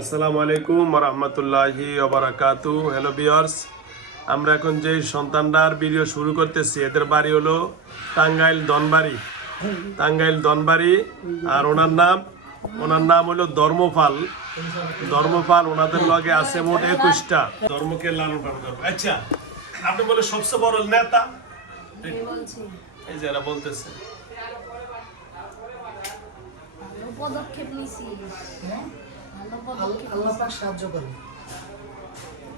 আসসালামু আলাইকুম ওয়া রাহমাতুল্লাহি ওয়া বারাকাতুহু। হ্যালো ভিউয়ার্স, আমরা এখন যে সন্তানটার ভিডিও শুরু করতেছি এদের বাড়ি হলো টাঙ্গাইল দনবাড়ি। আর ওনার নাম হলো ধর্মপাল। ওনাদের লগে আছে মোট 21টা ধর্মকে লালন পালন করবে। আচ্ছা, আপনি বলে সবচেয়ে বড় নেতা এই যারা বলতেছে পদক্ষেপ নিছি। আল্লাহ পাক সাহায্য করে,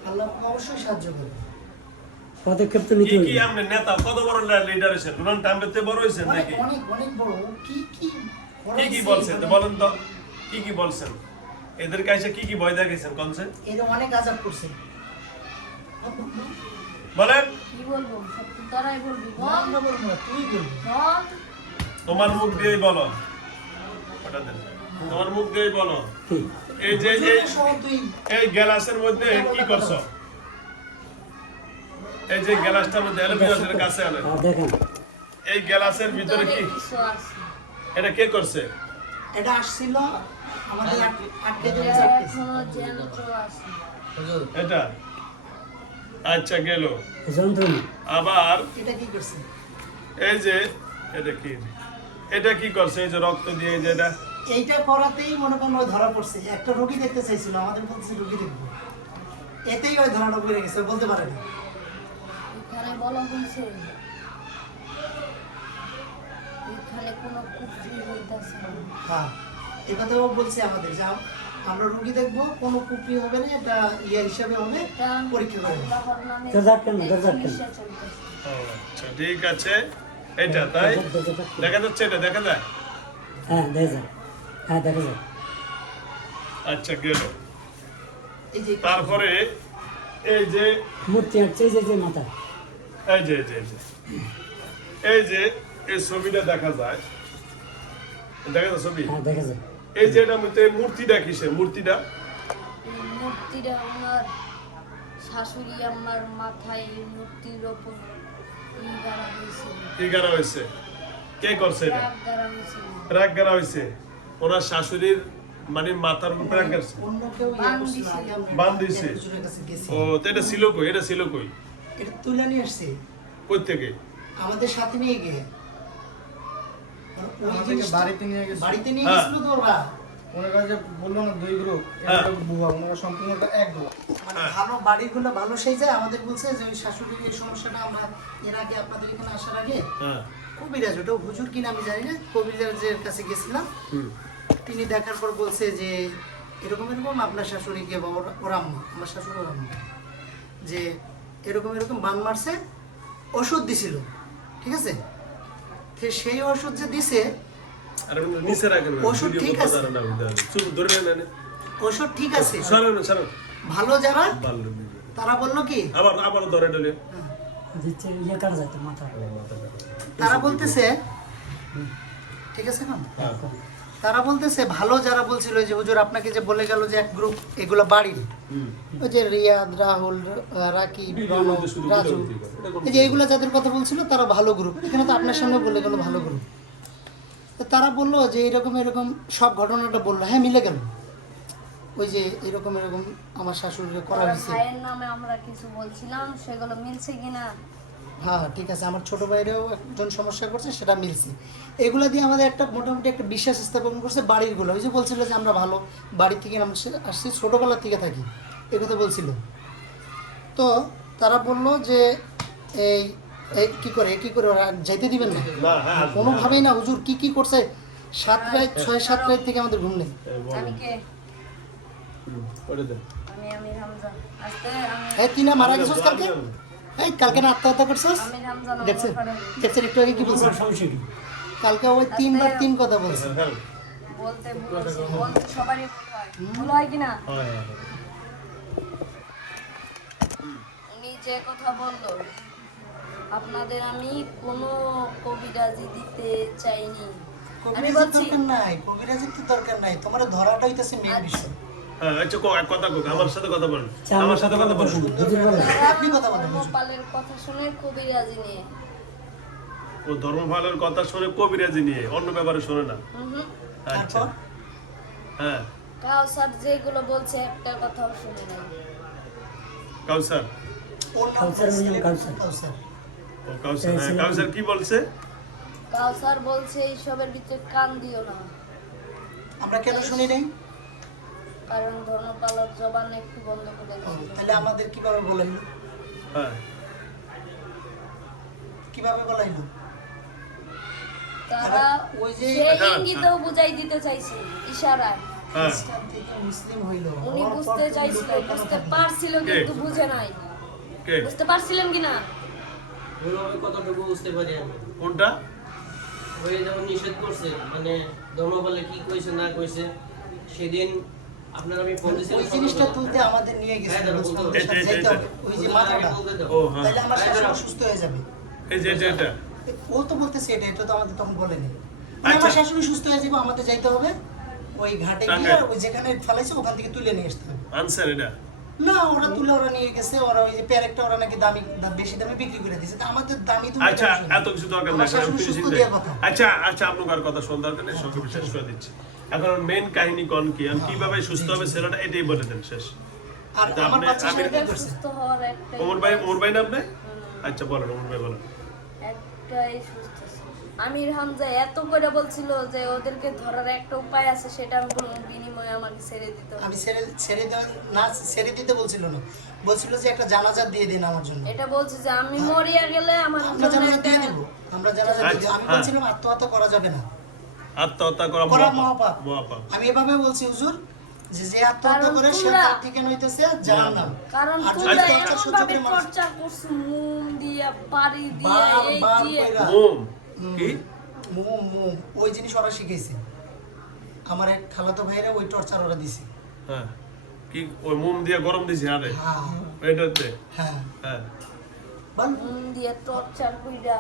আল্লাহ অবশ্যই সাহায্য করে। পদক্ষেপ তো নিতে কি আপনি নেতা কত বড় লিডার হইছেন? ডোনাল্ড ট্রাম্পের থেকে বড় হইছেন নাকি? অনেক বড়। কি বলছেন বলেন তো, কি বলছেন? এদের কাছে কি ভয় দেখাইছেন কোনছে? এরা অনেক আযাব করছে। বলেন কি বলবো? সব তো তোরাই বলবি। আমরা বলবো না, তুই বলবি। বল। তোমার মুখ দিয়েই বলো। ওটা দেন। তোমার মুখ দিয়েই বলো। এই যে এই গ্লাসের মধ্যে কি করছো? এই যে গ্লাসটার মধ্যে অ্যালুমিনিয়ামের কাছে আনেন। দেখেন এই গ্লাসের ভিতরে কি? কিছু আছে। এটা কে করছে? এটা আসছিল আমাদের আটকে দিন এখনো যন্ত্র আছে। এটা আচ্ছা গেল। যন্ত্রণা আবার এটা কি করছে? এই যে এটা কি করছে? এই যে রক্ত দিয়ে যেটা এইটা করাতেই মনে করেন ওই ধরা পড়ছে। একটা রোগী দেখতে চাইছিল, আমাদের বলছে রোগী দেখবো, এতেই ওই ধরাটা পড়ে গেছে, বলতে পারে না। এখানে বলা হয়েছে এখানে কোনো কুফরি হইতাছে না। হ্যাঁ, এ কথা ও বলছে আমাদের যে আমরা রোগী দেখবো, কোনো কুফরি হবে না, এটা হিসাবে হবে, পরীক্ষা করবে। আল্লাহর নামে দরজার চিকিৎসা চলতেছে। আচ্ছা ঠিক আছে। এটা তাই দেখা যাচ্ছে? এটা দেখা যায়? হ্যাঁ দেখা যায়, দেখা যায়। আচ্ছা গেল। এই যে তারপরে এই যে মূর্তি হচ্ছে যে মাথা এই যে এই ছবিটা দেখা যায়, দেখা যায় ছবি? হ্যাঁ দেখা যায়। এই যে এটা মধ্যে মূর্তিটা কিসের? মূর্তিটা এই মূর্তিটা আমার শাশুড়ি আমার মাথায় এই মূর্তির ওপর গাড়া হয়েছে। কি গাড়া হয়েছে? কে করছে এটা? রাগ গাড়া হয়েছে। রাগ গাড়া হয়েছে ওনার শাশুড়ির, মানে মাথার উপর রাগ গাড়ছে, অন্য কেউ ইয়ে করছিল, আগে আমরা বান দিছে। একজনের কাছে গেছি। ও তো এটা ছিল কই? এটা ছিল কই? এটা তুলে নিয়ে আসছে কই থেকে? আমাদের সাথে নিয়ে গিয়ে। ওই জিনিসটা বাড়িতে নিয়ে গেছে। বাড়িতে নিয়ে হ্যাঁ। গেছিল তো ওরা। ওনারা যে বললো না দুই গ্রুপ, হ্যাঁ। বুয়া ওনারা সম্পূর্ণটা এক গ্রুপ। মানে ভালো বাড়িগুলো ভালো সেই যায়, আমাদের বলছে যে ওই শাশুড়ির এই সমস্যাটা আমরা এর আগে আপনাদের এখানে আসার আগে হ্যাঁ কবিরাজ, ওটা হুজুর কিনা আমি জানি না, কবিরাজের কাছে গেছিলাম। তিনি দেখার পর বলছে যে এরকম আপনার শাশুড়িকে বা ওর আম্মা, আমার শাশুড়ি ওর আম্মা, যে এরকম বান মারছে, ওষুধ দিছিল, ঠিক আছে? তো সেই ওষুধ যে দিছে, আরে নিচে রাখেন না, ওষুধ ভিডিও ঠিক করতে আছে। জানেন না ভিডিও। চুপ ধরে নেন। ওষুধ ঠিক আছে, সরেন। ভালো যারা ভালো। তারা বললো কি, আবার ধরে ডলে দিচ্ছে ইয়ে কাটা যায় তো মাথা। তারা বলতেছে, ঠিক আছে না, তারা বলতেছে ভালো যারা বলছিল যে হুজুর আপনাকে যে বলে গেল যে এক গ্রুপ এগুলো বাড়ির, ওই যে রিয়াদ, রাহুল, রাকিব, রনক, রাজু, এই যে এইগুলো যাদের কথা বলছিল তারা ভালো গ্রুপ। এখানে তো আপনার সামনে বলে গেল ভালো গ্রুপ। তো তারা বললো যে এরকম সব ঘটনাটা বললো, হ্যাঁ মিলে গেল। ওই যে এরকম আমার শাশুড়িকে করা হয়েছে। ভাইয়ের নামে আমরা কিছু বলছিলাম, সেগুলো মিলছে কিনা? হ্যাঁ ঠিক আছে, আমার ছোট ভাইরেও একজন সমস্যা করছে, সেটা মিলছে। এগুলা দিয়ে আমাদের একটা মোটামুটি একটা বিশ্বাস স্থাপন করছে বাড়িরগুলো। ওই যে বলছিল যে আমরা ভালো বাড়ি থেকে আসছি, ছোটোবেলা থেকে থাকি, এ কথা বলছিল। তো তারা বলল যে এই কি করে ওরা যাইতে দিবেন না, কোনোভাবেই না। হুজুর কি করছে, 7 রাত 6-7 রাত থেকে আমাদের ঘুম নেই। আমি কে? ওরে দেন। আমি রমজান। আজকে এই তুই না মারা গেছিস কালকে? এই কালকে না আত্মহত্যা করছিস? আমি রমজান। দেখছেন একটু আগে কি বলছিস? কালকে ওই 3 বার 3 কথা বলছে। বলতে সবারই ভুল হয় কিনা? উনি যে কথা বললো, আপনাদের আমি কোনো কবিরাজি দিতে চাইনি। আমি বলছি কবিরাজের তো দরকার নাই, তোমার ধরাটা হইতেছে মেন বিষয়। আচ্ছা কথা কোক, আমার সাথে কথা বলেন। আমার সাথে কথা বলেন। আপনি কথা বলেন। ধর্মপালের কথা শুনে কবিরাজি নিয়ে ও ধর্মপালের কথা শুনে কবিরাজি নিয়ে, অন্য ব্যাপারে শুনে না। আচ্ছা তারপর হ্যাঁ কাউসার যেগুলো বলছে একটা কথাও শুনে নাই। কাউসার ওর নাম কাউসার, ওর নাম কাউসার। কাউসার। ও কাউসার হ্যাঁ কাউসার কি বলছে কাউসার বলছে এইসবের ভিতরে কান দিও না, আমরা কেন শুনি নাই? কারণ ধর্মপালক জবান একটু বন্ধ করে ও, দিয়েছিল। তাহলে আমাদের কিভাবে বলাইলো? হ্যাঁ কিভাবে বলাইলো? তারা ওই যে- সেই হ্যাঁ, ইঙ্গিতেও বুঝাই দিতে চাইছে ইশারায়। হ্যাঁ খ্রিস্টান থেকে মুসলিম হইলো, উনি হওয়ার পর বুঝতে তুমি চাইছিল, লুকায় কেন বুঝতে থাকবে? পারছিল কিন্তু বুঝে নাই। কে বুঝতে পারছিলেন কিনা? ওইভাবে কতটুকু বুঝতে পারি আমি। কোনটা ওই যেমন নিষেধ করছে, মানে ধর্মপালে কি কইছে না কইছে, সেদিন আপনার আমি ফোন দিয়েছিলাম ওই জিনিসটা তুলতে আমাদের নিয়ে গেছে, হ্যাঁ, দাঁড়াও, বলছে, বলতে আমাদের সাথে এই যে, যাইতে এই হবে। ওই যে আগে মাথাটা, বলতে দাও। ও হ্যাঁ তাহলে আমার এই শাশুড়ি দাঁড়াও। সুস্থ হয়ে যাবে। এই যে এটা ও তো বলতেছে এটা তো আমাদের তখন বলেনি। আচ্ছা। আমার শাশুড়ি সুস্থ হয়ে যাবে, আমাদের যাইতে হবে ওই ঘাটে গিয়ে, টাঙ্গাইল। ওই যেখানে ফেলাইছে ওখান থেকে তুলে নিয়ে আসতে হবে। আনসার এটা না, ওরা তুলে ওরা নিয়ে গেছে, ওরা ওই যে প্যারেকটা ওরা নাকি বেশি দামে বিক্রি করে দিয়েছে। তা আমাদের দামি তো আচ্ছা এত কিছু দরকার আমার নাই শাশুড়ি আমি সুস্থ ফিনিশিং দেওয়ার কথা। আচ্ছা আচ্ছা আপনার কথা শুনতে দরকার নেই সঙ্গে শেষ করে দিচ্ছি এখন মেইন কাহিনী কোন কি আর কিভাবে সুস্থ হবে সেটা এটাই বলে দেন শেষ আর তা আমার আপনি- বাচ্চা আমি- সেটা কি করছে? সুস্থ হওয়ার একটাই ওমর ভাই না আপনি আচ্ছা বলেন ওমর ভাই বলেন একটাই সুস্থ ছিল। আমির হামজা এত করে বলছিল যে ওদেরকে ধরার একটা উপায় আছে, সেটা আমি বললাম বিনিময়ে আমাকে ছেড়ে দিতে হবে। আমি ছেড়ে দেওয়া না, ছেড়ে দিতে বলছিল না, বলছিল যে একটা জানাজা দিয়ে দিন আমার জন্য। এটা বলছে যে আমি মরিয়া গেলে আমার আমরা জন্য জানাজা দিয়ে একটা- দেবো, আমরা জানাজা দিয়ে দেবো। আমি হ্যাঁ। বলছিলাম আত্মহত্যা করা যাবে না, আত্মহত্যা করা করা মহাপাপ মহাপাপ। মহাপাপ আমি এভাবে বলছি হুজুর, যে আত্মহত্যা কারণ করে সে তোমরা- তার ঠিকানা হইতেছে জাহান্নাম। কারণ আর যদি তোমরা টর্চার এমন সহ্য ভাবে করে মানুষ টর্চার করছো, মুম দিয়া বাড়ি দিয়া এই বার দিয়ে কইরা, মোম কি মোম ওই জিনিস ওরা শিখাইছে। আমার এক খালাতো ভাইরা ওই টর্চার ওরা দিছে। হ্যাঁ কি ওই মোম দিয়ে গরম দিছি আরে হ্যাঁ এটাতে হ্যাঁ, হ্যাঁ বল মুম দিয়া টর্চার কইরা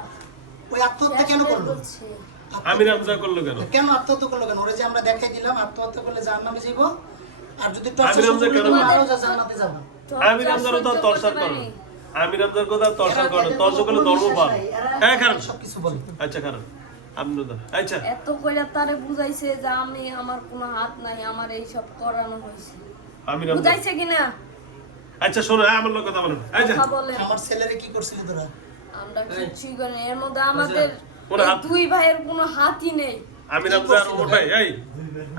ওই আত্মহত্যা কেন করলো? বলছে আমি রামজা করলো কেন কেন আত্মহত্যা করলো কেন? ওরা যে আমরা দেখাই দিলাম আত্মহত্যা করলে জাহান্নামে যাইব, আর যদি আমি টর্চার রামজা কেন? আরো জান্নাতে যাব। আমি রামজার তো টর্চার করো আমি রামজার কথা টর্চার করো এরা- টর্চার করলে এদের ধর্ম বিশ্বাস পাল নাই, এরা- হ্যাঁ খারাপ এরা সবকিছু বলে। আচ্ছা খারাপ আপনি তো আচ্ছা এত কইরা তারে বুঝাইছে যে আমি আমার কোনো হাত নাই, আমার এই সব করানো হয়েছে। আমি রামজা বুঝাইছে কিনা? আচ্ছা শোনো হ্যাঁ আমার লোক কথা বলেন আচ্ছা কথা বলে আমার ছেলেরে কি করছিল তোরা? আমরা কিছুই করি না। এর মধ্যে আমাদের ওরা এই হাত- দুই ভাইয়ের কোনো হাতই নেই। আমি রামজা আর ওমর ভাই এই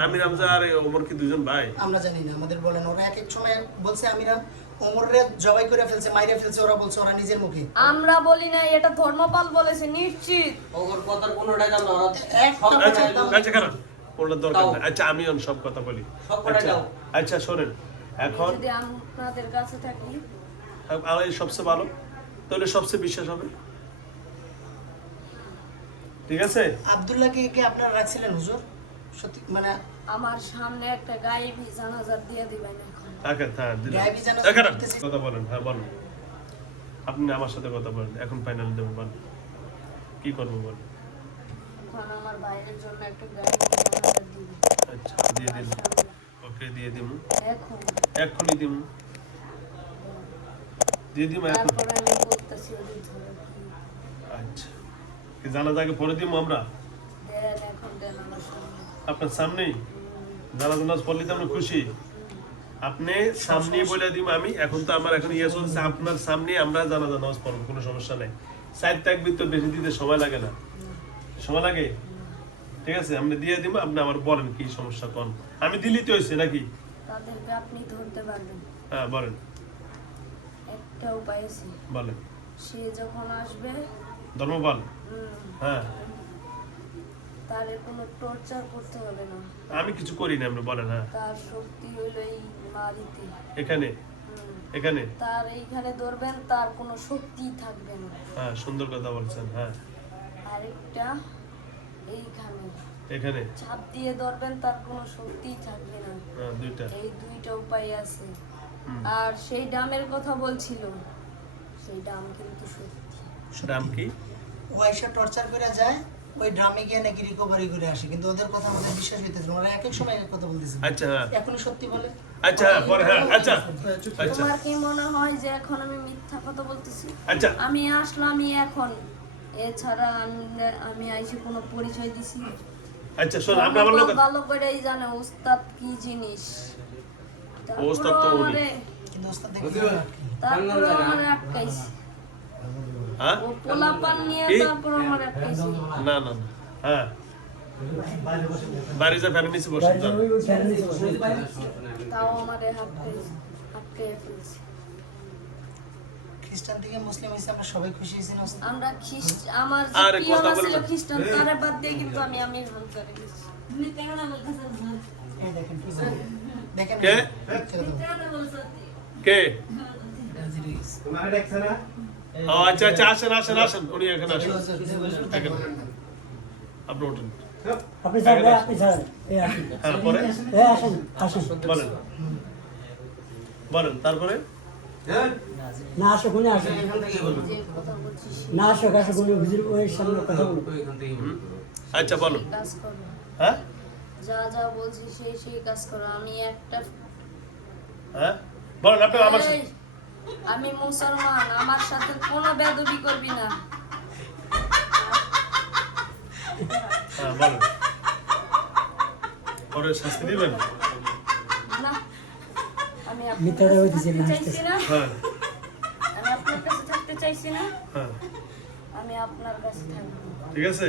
আমি রামজা আর ওমর কি দুজন ভাই আমরা জানি না, আমাদের বলেন। ওরা এক এক সময় বলছে আমিরা ওমরে জবাই করে ফেলছে, মাইরে ফেলছে, ওরা বলছে ওরা নিজের মুখে। আমরা বলি না, এটা ধর্মপাল বলেছে নিশ্চিত। ওর কথার কোনোটাই জানো না, ওরা একটা সব আচ্ছা কটাই দাও। আচ্ছা খারাপ ওটা দরকার নাই আচ্ছা আমি অন সব কথা বলি সব কটাই আচ্ছা দাও। আচ্ছা শোনেন এখন যদি আপনাদের কাছে থাকি, আলাই সবচেয়ে ভালো তাহলে সবচেয়ে বিশ্বাস হবে ঠিক আছে আব্দুল্লাহকে কে আপনারা রাখছিলেন হুজুর? সত্যি মানে আমার সামনে একটা গায়েবী জানাজার দিয়ে দিবেন এখন। আচ্ছা হ্যাঁ দিলাম গায়েবী জানাজা হ্যাঁ, খারাপ। করতেছি। কথা বলেন হ্যাঁ বলেন আপনি আমার সাথে কথা বলেন এখন ফাইনাল দেবো বলেন কি করবো বলেন এখন আমার ভাইয়ের জন্য একটা গায়েবী জানাজার দিবেন। আচ্ছা দিয়ে দিন ওকে দিয়ে দিম এখন এক্ষুনি দিম দিয়ে দিম এখন তারপরে আমি বলতেছি ওদের ধরে কি আচ্ছা কি জানা যাকে পরে দিব আমরা দেন, এখন দেন আমার সামনে। আপনার সামনেই জানা জানাজ পড়লে তো আমরা খুশি আপনি সামনে বলে দিব আমি এখন তো আমার এখন ইয়ে চলছে আপনার সামনে আমরা জানা নামাজ পড়বো কোনো সমস্যা নাই সাইড তাকবির তো বেশি দিতে সময় লাগে না সময় লাগে ঠিক আছে আপনি দিয়ে দিব আপনি আমার বলেন কি সমস্যা কোন আমি দিলেই তো হয়েছে নাকি তাদেরকে আপনি ধরতে পারবেন। হ্যাঁ বলেন একটা উপায় আছে, বলেন সে যখন আসবে ধর্মপাল হ্যাঁ তার কোনো টর্চার করতে হবে না। আমি কিছু করি না আপনি বলেন হ্যাঁ তার শক্তি হইল এই মারিতে। এখানে এখানে তার এইখানে ধরবেন, তার কোনো শক্তি থাকবে না। হ্যাঁ সুন্দর কথা বলছেন হ্যাঁ আরেকটা এইখানে এখানে চাপ দিয়ে ধরবেন, তার কোনো শক্তি থাকবে না। হ্যাঁ দুইটা এই দুইটা উপায় আছে। হুম। আর সেই ডামের কথা বলছিল, সেই ডাম কিন্তু সত্যি। নাম কি ও আইসা টর্চার করে যায়, ওই ড্রামে গিয়ে নাকি রিকভারি করে আসে, কিন্তু ওদের কথা আমাদের বিশ্বাস হইতেছে না। ওরা এক এক সময় এক এক কথা বলতেছে। আচ্ছা হ্যাঁ এখনো সত্যি বলে। আচ্ছা হ্যাঁ পরে হ্যাঁ আচ্ছা আচ্ছা তোমার কি মনে হয় যে এখন আমি মিথ্যা কথা বলতেছি? আচ্ছা আমি আসলাম এখন, এছাড়া আমি আইসে কোনো পরিচয় দিছি? আচ্ছা শোন, আপনি আমার লোক ভালো করেই জানে উস্তাদ কি জিনিস। ওস্তাদ তো উনি। কিন্তু ওস্তাদ দেখি তারপরে আমারে আটকাইছে। হ্যাঁ ও পোলাপান নিয়ে কি? তারপর আমারে আটকাইছে। না না না, হ্যাঁ বাড়ি যা ফ্যানের নিচে বসে যান। ওই ফ্যানের নিচে বসে। তাও আমারে আটকাইছে ফেলছে। খ্রিস্টান থেকে মুসলিম হয়েছে আমরা সবাই খুশি হয়েছি না ওস্তাদ? আমরা আমার যে আরে পিয়ন কথা বলো ছিল না। খ্রিস্টান, তারে বাদ দিয়ে কিন্তু আমি আমির হামজারে গেছি। এই দেখেন কি বলে। দেখেন কে? ছেড়ে দাও। কে? ও আচ্ছা আচ্ছা, আসেন আসেন আসেন, উনি এখানে আসেন, এখানে। আপনি ওঠেন। আপনি স্যার আপনি স্যার এই আসেন হ্যাঁ পরে এই আসেন আসেন বলেন বলেন, তারপরে না আসো কোনে আসেন যে কথা বলছিস না আসো আসো কোনে হুজুর ওই সামনে কথা বলো আচ্ছা বলো। সেই কাজ করো। হ্যাঁ যা যা বলছি সেই কাজ করো। আমি একটা হ্যাঁ বলেন, আপনি আমার সাথে। এই, আমি মুসলমান, আমার সাথে কোনো বেদবি করবি না। হ্যাঁ বলেন, পরে শাস্তি দিবেন। না, আমি আপনার মিথ্যাটা কাছে হইতেছে থাকতে না, চাইছি না। হ্যাঁ আমি আপনার কাছে থাকতে চাইছি না। হ্যাঁ আমি আপনার কাছে থাকবো। ঠিক আছে,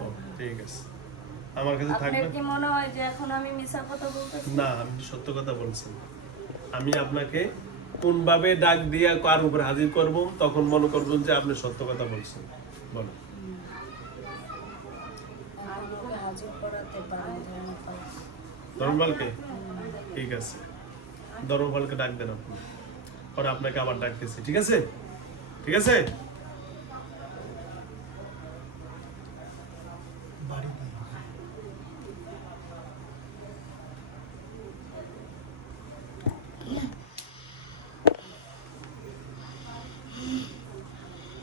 ও, ঠিক আছে, আমার কাছে আপনার থাকবেন। কি মনে হয় যে এখন আমি মিথ্যা কথা বলতেছি? না, আমি সত্য কথা বলছি। আমি আপনাকে কোনভাবে ডাক দিয়ে কার উপরে হাজির করব, তখন মনে করবেন যে আপনি সত্য কথা বলছেন। বলো। আমি ওকে হাজির করাতে পারি ধর্মপাল। ধর্মপালকে? ঠিক আছে, ধর্মপালকে ডাক দেন আপনি, পরে আপনাকে আবার ডাকতেছি। ঠিক আছে, ঠিক আছে। বাড়ি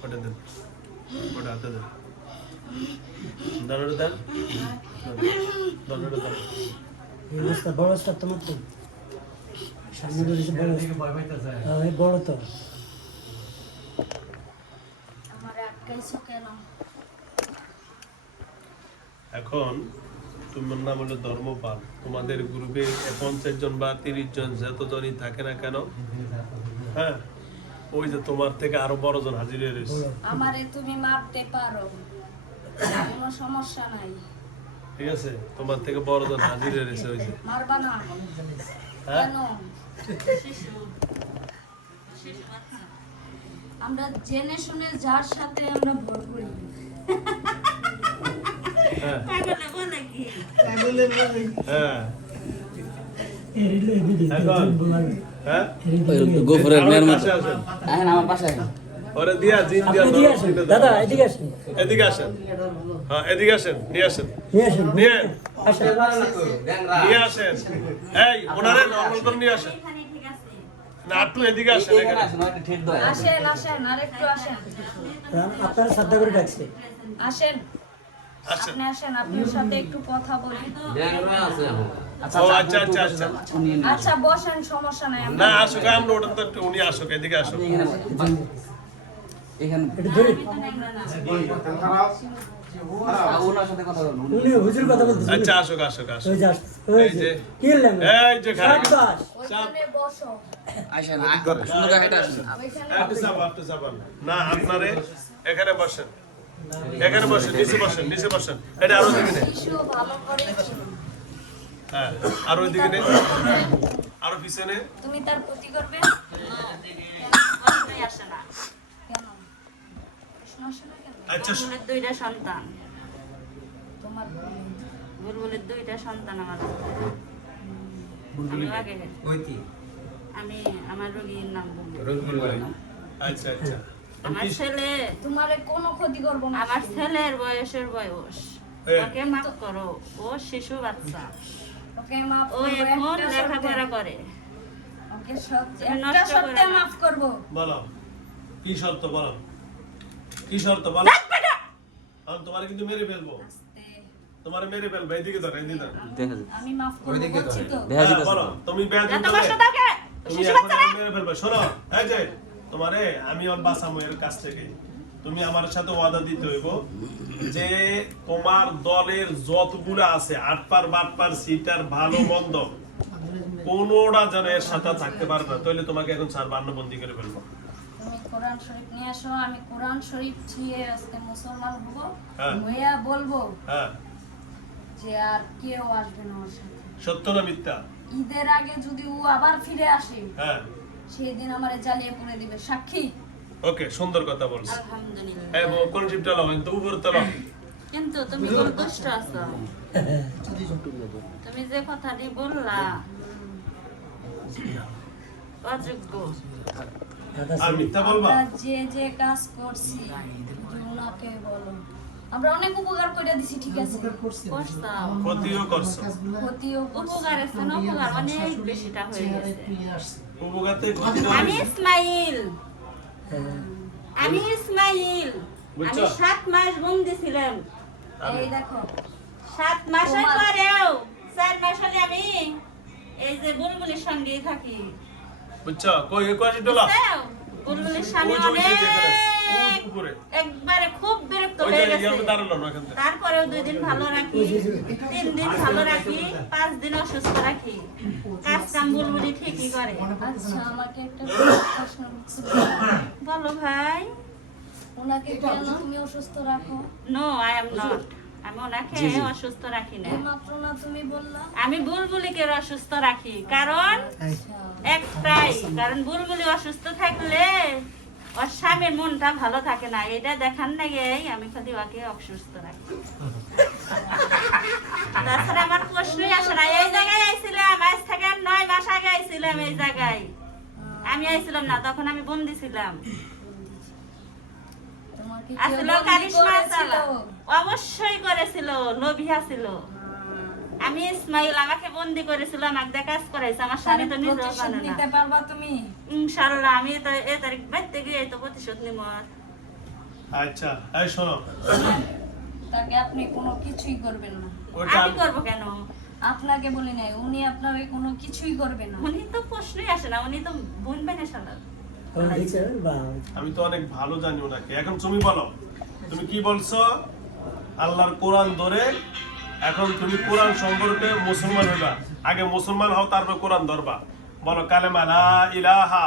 ওটা দেন, ওটা হাতে দেন, দণ্ডটা দেন, দণ্ডটা দেন। এই অবস্থা বড় অবস্থা তোমার তো সামনে রয়েছে বড় এই বড় তো আমারে আটকাইছো কেন? এখন তোমার নাম হলো ধর্মপাল। তোমাদের গ্রুপে 50 জন বা 30 জন যতজনই থাকে না কেন, হ্যাঁ, ওই যে তোমার থেকে আরো বড় জন হাজির হয়ে রয়েছে। আমারে তুমি মারতে পারো, কোনো সমস্যা নাই। ঠিক আছে, তোমার থেকে বড় জন হাজির হয়ে রয়েছে ওই যে। মারবা না হ্যাঁ কেন? আমরা জেনে শুনে যার সাথে আমরা ভর করি। হ্যাঁ হ্যাঁ এখন হ্যাঁ গোফরের আমার মেয়ের কাছে মতো আসেন। এখন আমার পাশে আসেন। ওরে দিয়া জিন দিয়া আপনি এদিকে আসেন দাদা এদিকে আসেন এদিকে আসেন, হ্যাঁ এদিকে আসেন, নিয়ে আসেন, নিয়ে আসেন নিয়ে আসেন নিয়ে আসেন। এই ওনারে নরমাল করে নিয়ে আসেন। না একটু এদিকে আসেন, এখানে এখানে আসেন, ওইটা ঠিক দয়। আসেন আসেন, আরেকটু আসেন, আপনারা শ্রদ্ধা করে ডাকছে আসেন আসেন। আপনি আসেন, আপনার সাথে একটু কথা বলি। আচ্ছা ও আচ্ছা, আচ্ছা আপনি আচ্ছা উপরে আচ্ছা। যান, উনি এনে আচ্ছা বসেন, সমস্যা নাই। না আসুক, আমরা ওটা তো একটু উনি আসুক, এদিকে আসুক। আপনি এখানে বসেন। এখানে একটু ধরে ওনার সাথে কথা বলুন। উনি হুজুর কথা বলতেছে আচ্ছা আসুক আসুক আসুক। ওই যে আসছে, ওই এই যে যে, কি হলাম এই যে খারাপ। সাব্বাস ওইখানে বসো। আসেন, সুন্দর করে হেঁটে আসেন। ওইখানে একটু চাপ, একটু চাপান। না আপনারে এখানে বসেন, এখানে বসেন, নিচে বসেন, নিচে বসেন। এটা আরো দিকে নে, শিশু ভালো করে ছিল। হ্যাঁ আরো ওইদিকে নে, আরো পিছনে। তুমি তার ক্ষতি করবে কেন? প্রশ্ন আসে না কেন? আচ্ছা বুলবুলের দুইটা সন্তান, তোমার বুলবুলের দুইটা সন্তান আমার। আমি আগে আমি আমার রোগীর নাম বুলবুল। আচ্ছা আচ্ছা। আমার ছেলে, তোমারে কোনো ক্ষতি করবো না। আমার ছেলের বয়সের বয়স, হ্যাঁ। ওকে মাফ করো, ও শিশু বাচ্চা, ওকে মাফ ও করবো এখন একটা লেখাপড়া শর্তে। করে। ওকে সত্যি তুমি একটা নষ্ট শর্তে করো না। মাফ করবো। বলো কি শর্ত, বলো কি শর্ত বলো। আমি তোমারে কিন্তু মেরে ফেলবো, আস্তে। তোমারে মেরে ফেলবো। এদিকে ধর, এদিকে ধর। দেখা যায়। আমি মাফ করবো বলছি তো। দেখা হ্যাঁ, যাচ্ছে বলো তুমি বেয়াদবি এত করলে, কষ্ট দাও কে? তুমি শিশু এখন বাচ্চা আমাকে মেরে ফেলবে। শোনো, এই যে তোমারে আমি ওর বাঁচাবো এর কাছ থেকে। তুমি আমার সাথে ওয়াদা দিতে হইব, যে তোমার দলের যতগুলো আছে আটপার বাটপার সিটার ভালো মন্দ কোনোটা যেন এর সাথে থাকতে পারে না, তাহলে তোমাকে এখন ছাড় বান্নবন্দি করে ফেলবো। তুমি কোরআন শরীফ নিয়ে আসো, আমি কোরআন শরীফ ছুঁয়ে আজকে মুসলমান হবো, হ্যাঁ। হইয়া বলবো হ্যাঁ, যে আর কেউ আসবে না ওর সাথে। সত্য না মিথ্যা? ঈদের আগে যদি ও আবার ফিরে আসে, হ্যাঁ, সেই দিন আমারে জ্বালিয়ে পুড়ে দিবে, সাক্ষী। ওকে, সুন্দর কথা বলছো। আলহামদুলিল্লাহ। হ্যাঁ, কোন জিপটা লাও কিন্তু উপরে তো লাও। কিন্তু তুমি খুব দুষ্ট আছো। তুমি যে কথাটি বললা অযোগ্য। আর মিথ্যা বলবা? আমরা যে যে কাজ করছি ওনাকে বলো। আমরা অনেক উপকার করে দিছি, ঠিক আছে, করছাও। ক্ষতিও করছো। ক্ষতিও উপকার আছে না, উপকার অনেক বেশিটা হয়ে গেছে। উপকারতে ক্ষতি না আমি হয়েছে। ইসমাইল, আমি ইসমাইল, বুঝছো? আমি 7 মাস বন্দি ছিলাম। এই দেখো 7 মাসের পরেও 4 মাস হলে আমি এই যে বুলবুলির সঙ্গেই থাকি। বুঝছো? কই কই জিপটা লাও। বুঝছো? বুলবুলির সামনে ওই যে ওই যে অনেক যেখানে আছে, ওই উপরে। একবারে খুব বিরক্ত ওই হয়ে যে গেছে। ইয়াতে দাঁড়ালো না এখান থেকে। তারপরেও 2 দিন ভালো রাখি, 3 দিন ভালো রাখি, 5 দিন অসুস্থ রাখি। কাজ কাম বুলবুলি ঠিকই করে। আচ্ছা, আমাকে একটা প্রশ্ন করতে বলো ভাই। ওনাকে কেন তুমি অসুস্থ রাখো? No, I am not. আমি ওনাকে অসুস্থ রাখি না। মাত্র না তুমি বললা। আমি বুলবুলিকে অসুস্থ রাখি, কারণ একটাই কারণ, বুলবুলি অসুস্থ থাকলে ওর স্বামীর মনটা ভালো থাকে না। এটা দেখার নাগেই আমি খালি ওকে অসুস্থ রাখি। তাছাড়া আমার প্রশ্নই আসে না। এই জায়গায় আইছিলাম আজ থেকে 9 মাস আগে আইছিলাম এই জায়গায়। আমি আইছিলাম না, তখন আমি বন্দি ছিলাম। তোমাকে আসলে কারিশমা চালা অবশ্যই করেছিল, লোভিয়া ছিল। আমি ইসমাইল, আমাকে বন্দি করেছিল, আমাকে দিয়ে কাজ করাইছে। আমার স্বামী তো নিজেও জানে না। নিতে পারবা তুমি? ইনশাআল্লাহ আমি তো এই তারিখ বাইতে গিয়ে তো প্রতিশোধ নিব। আচ্ছা, এই শোনো, তাকে আপনি কোনো কিছুই করবেন না। ওটা আমি করবো কেন? আপনাকে বলি নাই, উনি আপনাকে কোনো কিছুই করবে না। উনি তো প্রশ্নই আসে না, উনি তো বোন বেনে সালাদ। আমি তো অনেক ভালো জানি ওনাকে। এখন তুমি বলো, তুমি কি বলছো? আল্লাহর কোরআন ধরে এখন তুমি কোরআন সম্পর্কে মুসলমান হইবা। আগে মুসলমান হও, তারপর কোরআন ধরবা। বলো কালেমা লা ইলাহা,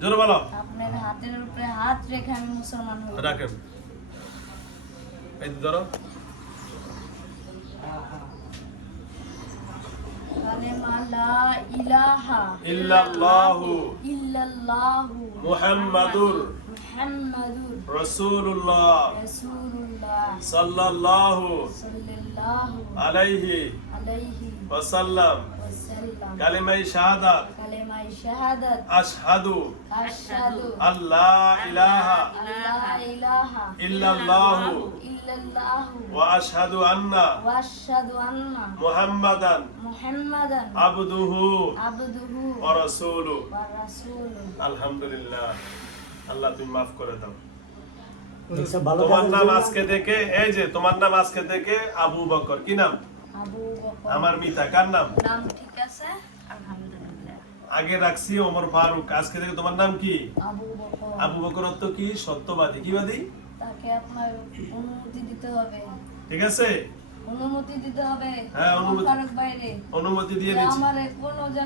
জোরে বলো। আপনার হাতের উপরে হাত রেখে আমি মুসলমান হই। রাখেন, এই ধরো। কালেমা লা ইলাহা ইল্লাল্লাহু ইল্লাল্লাহু মুহাম্মাদুর মুহাম্মাদুর রাসূলুল্লাহ রাসূলুল্লাহ সাল্লাল্লাহু সাল্লাল্লাহু আলাইহি আলাইহি ওয়াসাল্লাম। ওয়াসাল্লাম। কালিমায়ে শাহাদাত কালেমা শাহাদাত আশহাদু আশহাদু আল্লাহ ইলাহা আল্লা ইলাহা ইল্লাল্লাহু ইল্লাল্লাহু ওয়া আশহাদু আন্না ওয়া আশহাদু আন্না মুহাম্মাদান মুহাম্মাদান আবদুহু আবদুহু ওয়া রাসূলুহু। ওয়া রাসূলুহু। আলহামদুলিল্লাহ, আল্লাহ তুমি মাফ করে দাও। ভালো তোমার নাম আজকে থেকে, এই যে তোমার নাম আজকে থেকে আবু বকর। কি নাম? আবু বকর। আমার মিতা কার নাম? নাম ঠিক আছে? আলহামদুলিল্লাহ। আগে রাখছি ওমর ফারুক, আজকে থেকে তোমার নাম কি? আবু বকর। আবু বকর অর্থ কি? সত্যবাদী। কি বাদী? তাকে আপনার অনুমতি দিতে হবে। ঠিক আছে, অনুমতি দিতে হবে। হ্যাঁ, অনুমতি। ফারুক বাইরে অনুমতি দিয়ে দিচ্ছি। আমারে কোনো যেন